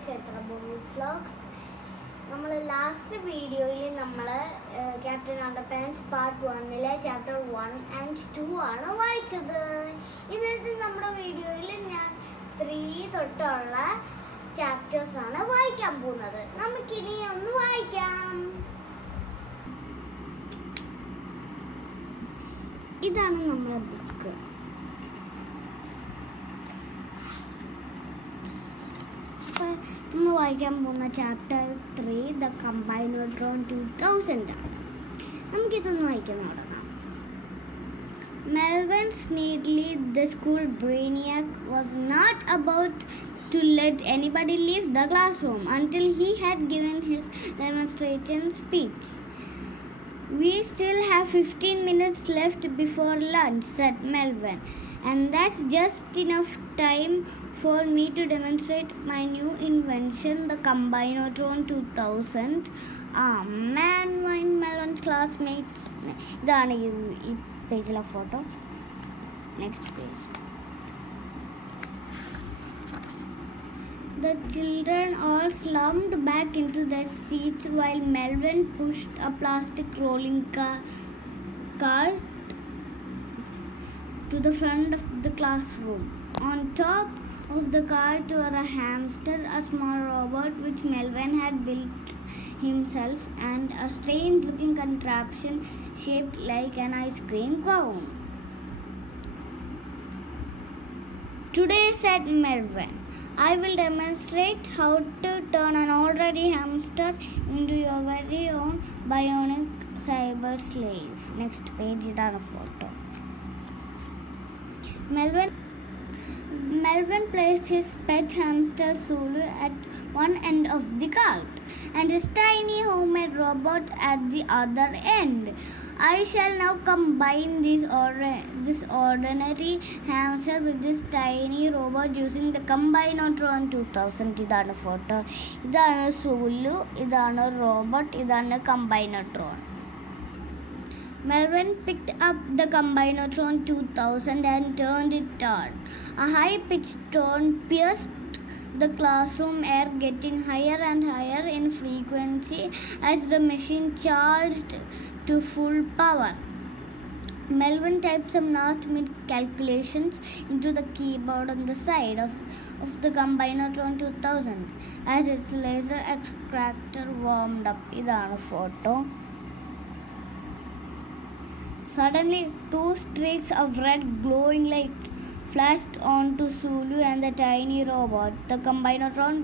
KshethraBhoomi'sVlogs. നമ്മൾ last വീഡിയോയിൽ നമ്മൾ ക്യാപ്റ്റൻ അണ്ടർപാൻസ് പാർട്ട് 1 ചാപ്റ്റർ 1 and 2 ആണ് വായിച്ചത്. ഇന്നത്തെ നമ്മുടെ വീഡിയോയിൽ ഞാൻ 3 തൊട്ടുള്ള ചാപ്റ്റേഴ്സ് ആണ് വായിക്കാൻ പോകുന്നത്. നമുക്കിനി ഒന്ന് വായിക്കാം. ഇതാണ് നമ്മുടെ ബുക്ക്. നമ്മൾ വായിക്കാൻ പോകുന്ന ചാപ്റ്റർ 3 ദ കമ്പൈനോട്രോൺ 2000 ആണ്. നമുക്കിതൊന്ന് വായിക്കാൻ തുടങ്ങാം. Melvin Sneedly, the school brainiac, was not about to let anybody leave the classroom until he had given his demonstration speech. "We still have 15 minutes left before lunch," said Melvin, "and that's just enough time for me to demonstrate my new invention, the Combinotron 2000. Man, Melvin's classmates." ഇതാണ് ഈ പേജിലെ photo. Next page. The children all slumped back into their seats while Melvin pushed a plastic rolling cart to the front of the classroom. On top of the cart were a hamster, a small robot which Melvin had built himself, and a strange-looking contraption shaped like an ice cream cone. "Today," said Melvin, "I will demonstrate how to turn an ordinary hamster into your very own bionic cyber slave." Next page, idana photo. Melvin placed his pet hamster Zulu at one end of the cart and his tiny homemade robot at the other end. "I shall now combine this ordinary hamster with this tiny robot using the Combinotron 2000. ഇതാണ് photo. ഇതാണ് Zulu, ഇതാണ് robot, ഇതാണ് Combinotron. Melvin picked up the Combinotron 2000 and turned it on. A high-pitched tone pierced the classroom air, getting higher and higher in frequency as the machine charged to full power. Melvin typed some last-minute calculations into the keyboard on the side of the Combinotron 2000 as its laser extractor warmed up. ഇതാണ് photo. Suddenly, 2 streaks of red glowing light flashed onto Zulu and the tiny robot. The Combinotron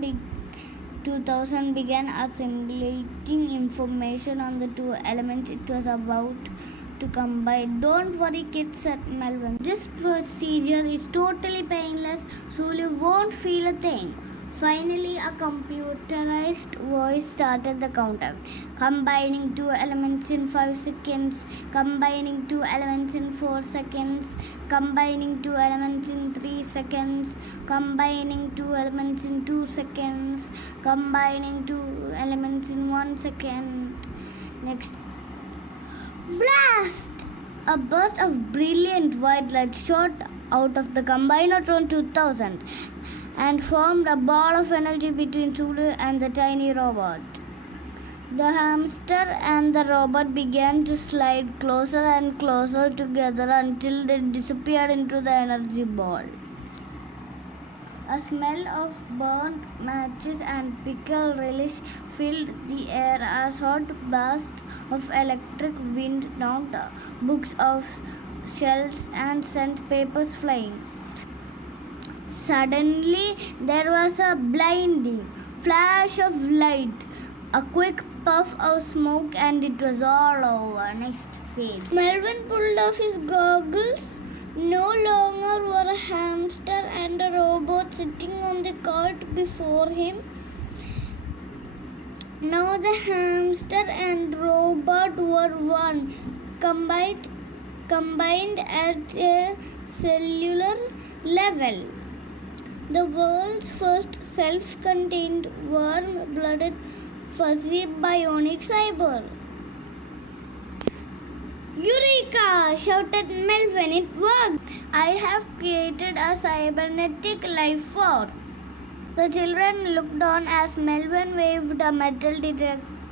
2000 began assimilating information on the 2 elements it was about to combine. "Don't worry, kids," said Melvin. "This procedure is totally painless. Zulu won't feel a thing." Finally, a computerized voice started the countdown. "Combining 2 elements in 5 seconds. Combining 2 elements in 4 seconds. Combining 2 elements in 3 seconds. Combining 2 elements in 2 seconds. Combining 2 elements in 1 second." Next. Blast! A burst of brilliant white light shot out of the Combinotron 2000 and formed a ball of energy between Zulu and the tiny robot. The hamster and the robot began to slide closer and closer together until they disappeared into the energy ball. A smell of burnt matches and pickle relish filled the air as hot bursts of electric wind knocked books off shelves and sent papers flying. Suddenly, there was a blinding flash of light, a quick puff of smoke, and it was all over. Next page. Melvin pulled off his goggles. No longer were a hamster and a robot sitting on the cart before him. Now the hamster and robot were one, combined at a cellular level. The world's first self-contained, warm-blooded, fuzzy bionic cyber. "Eureka!" shouted Melvin. "It worked! I have created a cybernetic life form." The children looked on as Melvin waved a metal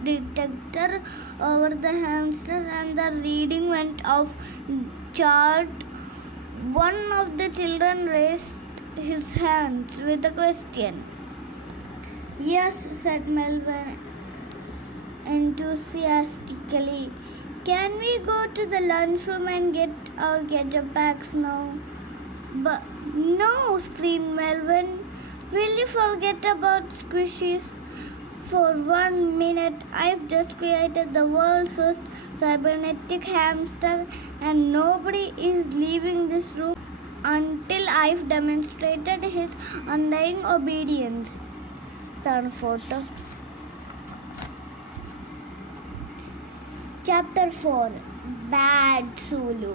detector over the hamster and the reading went off chart. One of the children raised his hands with a question. Yes, said Melvin enthusiastically. Can we go to the lunchroom and get our ketchup bags now? But no, screamed Melvin. Will you forget about squishies? For 1 minute, I've just created the world's first cybernetic hamster and nobody is leaving this room until I've demonstrated his undying obedience. Third photo. Chapter 4. Bad Sulu.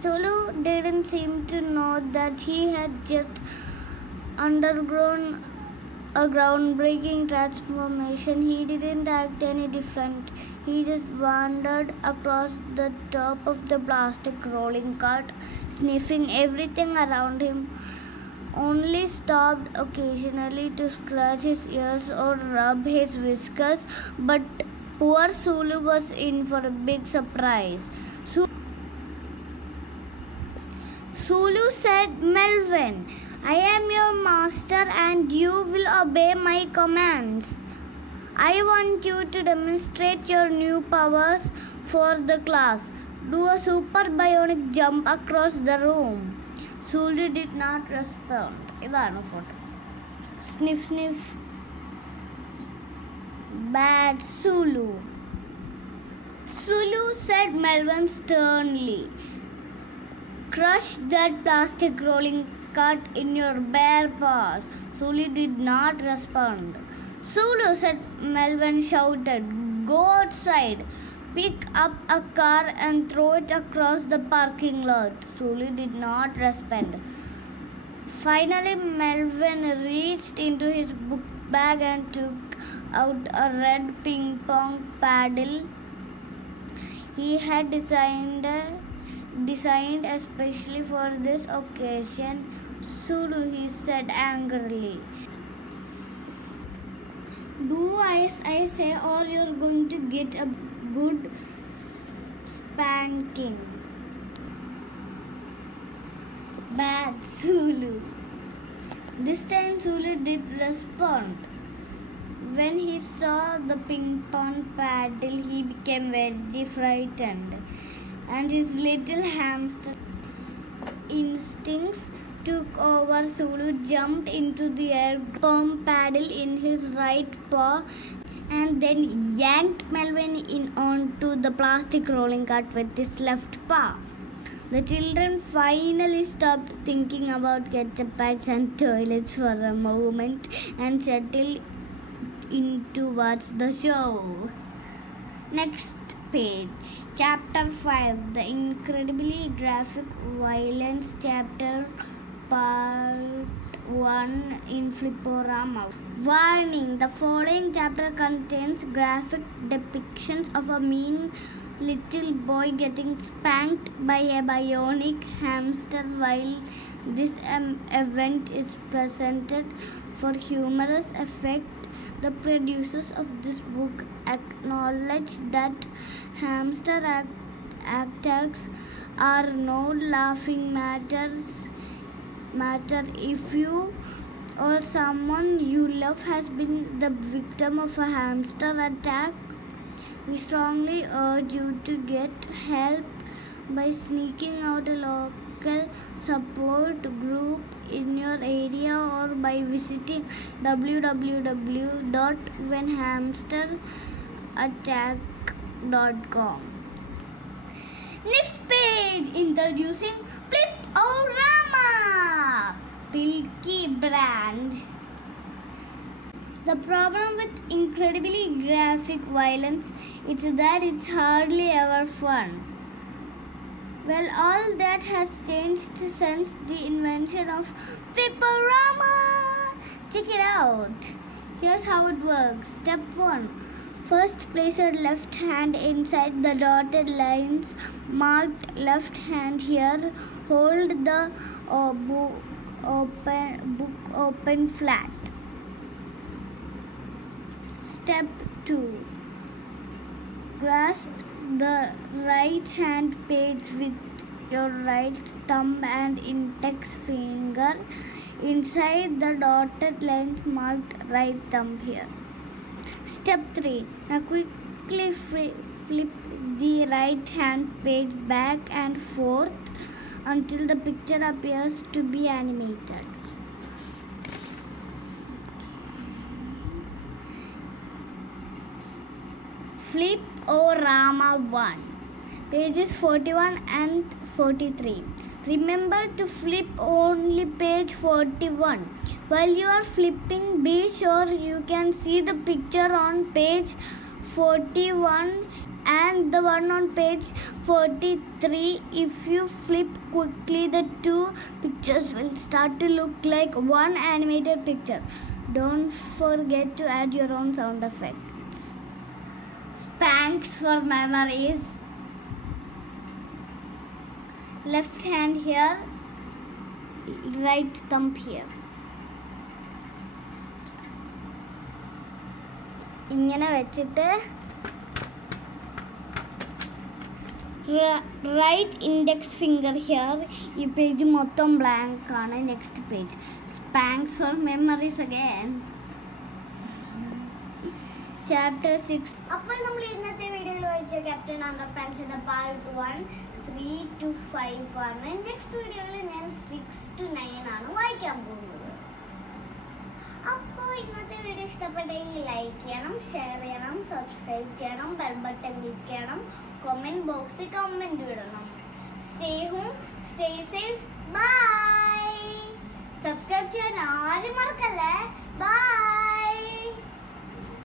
Sulu didn't seem to know that he had just undergone a groundbreaking transformation. He didn't act any different. He just wandered across the top of the plastic rolling cart, sniffing everything around him. Only stopped occasionally to scratch his ears or rub his whiskers, but poor Sulu was in for a big surprise. Sulu said, Melvin, I am your master and you will obey my commands. I want you to demonstrate your new powers for the class. Do a super bionic jump across the room. Sulu did not respond. Idana photo. Sniff, sniff. Bad Sulu. Sulu, said Melvin sternly. Crush that plastic rolling cart in your bare paws. Sulu did not respond. Sulu, said Melvin shouted, go outside. Pick up a car and throw it across the parking lot. Sulu did not respond. Finally, Melvin reached into his book bag and took out a red ping pong paddle he had designed especially for this occasion. Sulu, he said angrily. Do as I say or you're going to get a good spanking. Bad Sulu. This time Sulu did respond. When he saw the ping pong paddle, he became very frightened, and his little hamster instincts took over. Sulu jumped into the air, pong paddle in his right paw, and then yanked Melvin in onto the plastic rolling cart with his left paw. The children finally stopped thinking about ketchup bags and toilets for a moment and settled in towards the show. Next page. Chapter 5. The Incredibly Graphic Violence Chapter Part 1 in Flipporama. Warning. The following chapter contains graphic depictions of a mean little boy getting spanked by a bionic hamster. While this event is presented for humorous effect, the producers of this book acknowledge that hamster attacks are no laughing matter if you or someone you love has been the victim of a hamster attack. We strongly urge you to get help by sneaking out a local support group in your area or by visiting www.whenhamsterattack.com. Next page, introducing Flip-O-Rama, Pilky brand. The problem with incredibly graphic violence is that it's hardly ever fun. Well, all that has changed since the invention of Flip-O-Rama. Check it out. Here's how it works. Step 1. First, place your left hand inside the dotted lines marked left hand here. Hold the book open flat. Step 2. Grasp the right hand page with your right thumb and index finger inside the dotted line marked right thumb here. Step 3. Now quickly flip the right hand page back and forth until the picture appears to be animated. Flip Rama 1. Pages 41 and 43. Remember to flip only page 41. While you are flipping, be sure you can see the picture on page 41 and the one on page 43. If you flip quickly, the two pictures will start to look like one animated picture. Don't forget to add your own sound effects. Spanks for memories. Left hand here, right thumb here. ഇങ്ങനെ വെച്ചിട്ട് right index finger here. ഈ page മൊത്തം blank ആണ്. Next page. Sparks for memories again. Chapter 6. അപ്പോൾ നമ്മൾ ഇന്നത്തെ വീഡിയോയിൽ വായിച്ച ക്യാപ്റ്റൻ അണ്ടർപാൻസിന്റെ പാർട്ട് 1 3 to 5 ആണ്. നെക്സ്റ്റ് വീഡിയോയിൽ ഞാൻ 6 to 9 ആണ് വായിക്കാൻ പോകുന്നത്. അപ്പോൾ ഇന്നത്തെ വീഡിയോ ഇഷ്ടപ്പെട്ടെങ്കിൽ ലൈക്ക് ചെയ്യണം, ഷെയർ ചെയ്യണം, സബ്സ്ക്രൈബ് ചെയ്യണം, ബെൽ ബട്ടൺ ക്ലിക്ക് ചെയ്യണം, കമന്റ് ബോക്സിൽ കമന്റ് ഇടണം. Stay home, stay safe, bye. Subscribe ചെയ്യാൻ ആരും മറക്കല്ലേ. ബൈ.